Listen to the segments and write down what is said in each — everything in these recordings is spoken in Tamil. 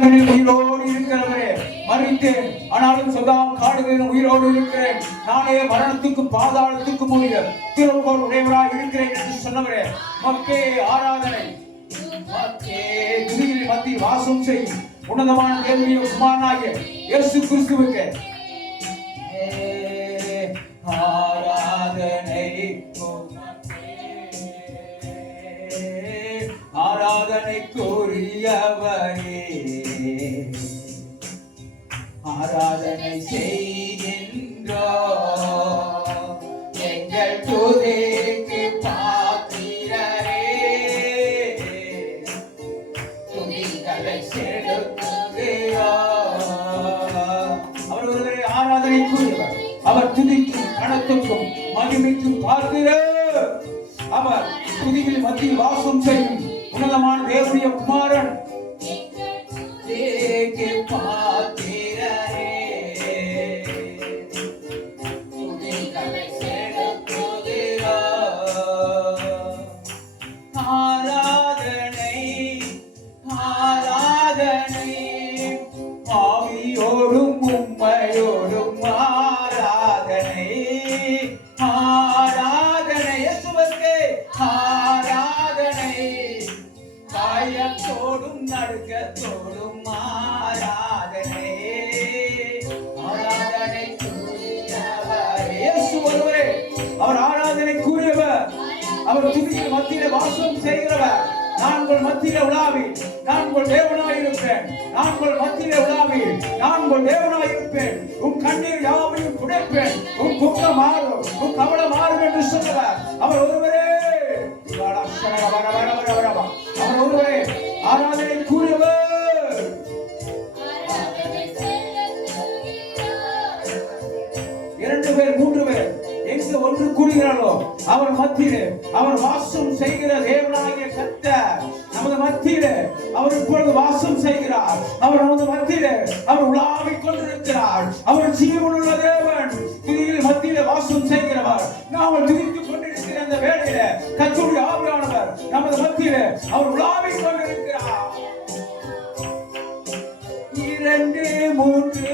காடுகளில் உயிரோடு இருக்கிறவரே மறித்தேன். ஆனாலும் சதா காடுகளில் உயிரோடு இருக்கிறேன். நானே மரணத்துக்கு பாதாளத்துக்கு முடிய திருவோர் உடையவராக இருக்கிறேன் என்று சொன்னவரே மக்கே ஆராதனை. மக்கே துதிகளில் மத்தி வாசம் செய்யும் உன்னதமான தேவனுடைய குமாரனாகிய இயேசு கிறிஸ்துவுக்கு. ஆராதனை. உமக்கே. ஆராதனைக்குரியவரே. ஆராதனை செய்கின்றோ எங்கள் துதிக்கு பாத்திரரே. துதிகளை செலுத்துகிறோம். அவர் ஒருவரை ஆராதனை கூறுவார். அவர் துதிக்கும் கணத்துக்கும் மகிமைக்கும் பார்க்கிறார் அவர் துதியில் மத்தியில் வாசம் செய்யும் உன்னதமான தேவனுடைய make it. அவர் துதியின் மத்தியில வாசம் செய்கிறவர். நான் உங்கள் மத்தியில உலாவி நான் உங்கள் தேவனாய் இருப்பேன். நான் உங்கள் மத்தியில உலாவி நான் உங்கள் தேவனாய் இருப்பேன். உன் கண்ணீர் யாவையும் துடைப்பேன் உன் துக்கம் மாறும் உன் கவலை மாறும் என்று சொல்லுவார் அவர் ஒருவரே. அவர் ஒருவரே. ஆராதனை கூறியவர். இரண்டு பேர் மூன்று பேர் எங்கு ஒன்று கூடுகிறாரோ அவர் மத்தியிலே அவர் வாசம் செய்கிற தேவனாகிய கத்த நமது மத்தியிலே அவர் இப்பொழுது வாசம் செய்கிறார். அவர் நமது மத்தியிலே அவர் உலாவிக் கொண்டிருக்கிறார். அவர் ஜீவனுள்ள தேவன். துதியில் மத்தியிலே வாசம் செய்கிறவர். நாம் துதித்துக் கொண்டிருக்கிற அந்த வேளையிலே கத்துடைய ஆவியானவர் நமது மத்தியிலே அவர் உலாவிக் கொண்டிருக்கிறார். இரண்டு மூன்று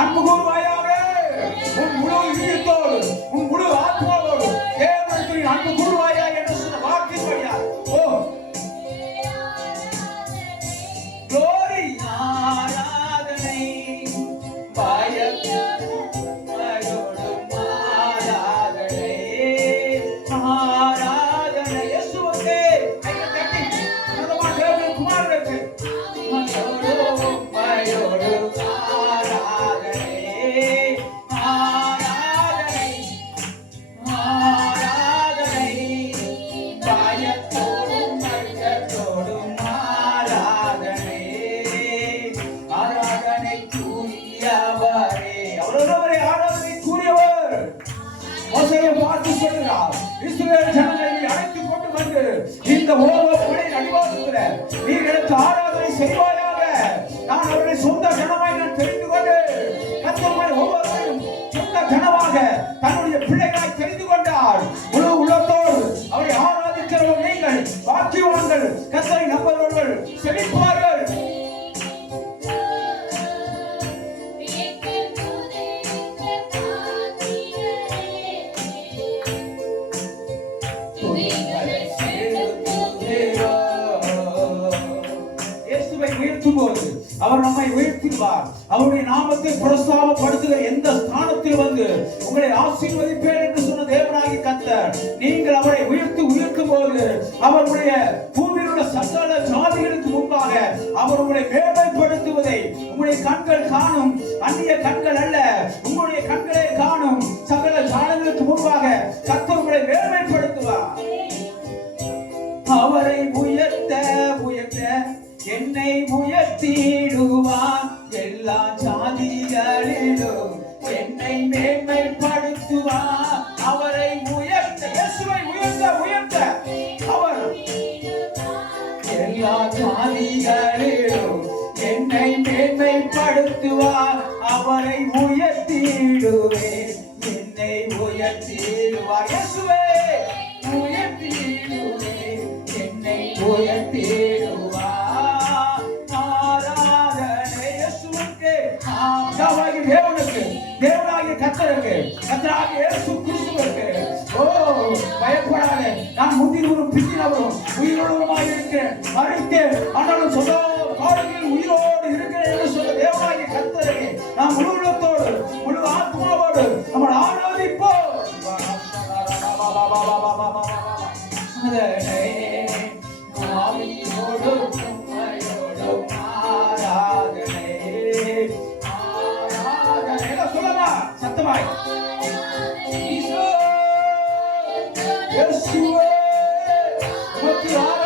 அன்பு கூறுவாயாக உன் முழு Yeah. கூறியவரே ஆராதனை கூறியவர் மோசையை பார்த்து சொல்கிறார் இஸ்ரவேல் ஜனங்களை அழைத்துக் கொண்டு வந்து இந்த ஓரோ மலையின் அடிவாரத்தில் நீர் எனக்கு ஆராதனை செய்வாயாக. நான் அவர்களை சொந்த ஜனமாய் நான் தெரிந்து கொண்டு கத்தமாய் ஒவ்வொருவரையும் சொந்த ஜனமாக அவர் நம்மை உயர்த்துவார். அவருடைய நாமத்தை பிரஸ்தாபப்படுத்துகிற எந்த ஸ்தானத்தில் வந்து உங்களை ஆசீர்வதிப்பேன் என்று சொன்ன தேவனாகி கத்தர் நீங்கள் அவரை உயர்த்தி உயர்த்தும் போது அவருடைய பூமியிலுள்ள சகல ஜாதிகளுக்கு முன்பாக முன்பாக அவர் உங்களை மேன்மைப்படுத்துவதை உங்களுடைய கண்கள் காணும். அந்நிய கண்கள் அல்ல உயர்த்திடுவேன் என்னை உயர்த்திடுவார் இயேசுவே உயர்த்திடுவே என்னை உயர்த்திடுவார் ஆராதனை இயேசுவுக்கு. ஆமாவாகி தேவனுக்கு தேவனாகிய கத்தருக்கு கத்தராகிய இயேசு கிறிஸ்துவுக்கு. ஓ பயப்படாதே. நான் முந்தினவரும் பிந்தினவரும் உயிரோடுமாய் இருக்கிறேன். மறித்தேன். ஆனாலும் சொந்த காலங்களில் உயிரோடு இருக்கிறேன் என்று சொல்ல தேவனாகிய கத்தருக்கு நாம் முழு உள்ளத்தோடு முழு ஆத்மாவோடு நம்ம ஆராதிப்போம் அதனை ஆவியோடும் உண்மையோடும் ஆராதனை சத்தமாய் உமக்கு ஆராதனை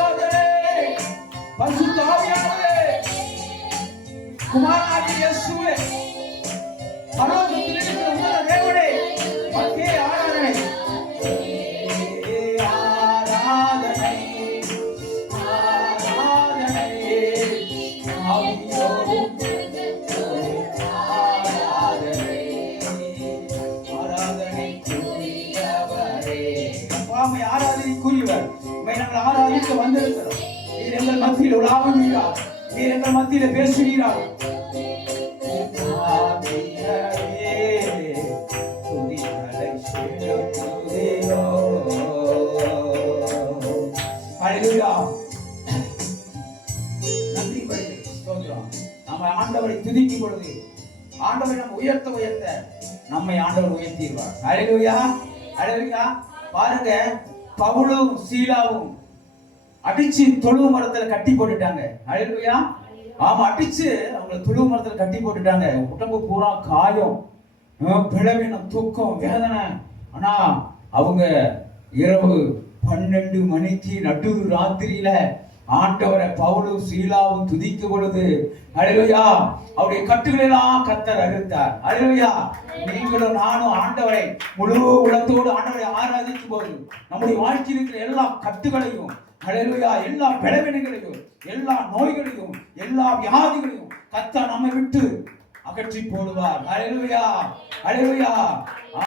நாங்கள் ஆராதிக்க வந்திருக்கிறோம். நீர் எங்கள் மத்தியில் உலாவுவீரா நீர் எங்கள் மத்தியில் பேசுகிறார் நம்ம ஆண்டவரை துதிக்கும் பொழுது ஆண்டவரை நம்ம உயர்த்த உயர்த்த நம்மை ஆண்டவர் உயர்த்திடுவார். அழகுயா? அழகுயா? பாருங்க பவுலும் சீலாவும் அடிச்சு தொழுவு மரத்துல கட்டி போட்டுட்டாங்க. அழகுயா ஆமா அடிச்சு அவங்கள தொழுவு மரத்துல கட்டி போட்டுட்டாங்க. உடம்பு பூரா காயம். பிளவினம் தூக்கம் வேதனை. ஆனா அவங்க இரவு பன்னெண்டு மணிக்கு நடு ராத்திரியில ஆண்டவரை பவுலும் சீலாவும் துதிக்கும் பொழுது அழுவையா அவருடைய கட்டுகளெல்லாம் கத்தர் அறுத்தார். அழுவையா நீங்களும் நானும் ஆண்டவரை முழு உலகத்தோடு ஆண்டவரை ஆராதிக்கும் போது நம்முடைய வாழ்க்கையில் இருக்கிற எல்லா கட்டுகளையும் அழுவையா எல்லா பிளவினைகளையும் எல்லா நோய்களையும் எல்லா வியாதிகளையும் கத்தர் நம்மை விட்டு அகற்றி போடுவார். அழுவையா அழுவையா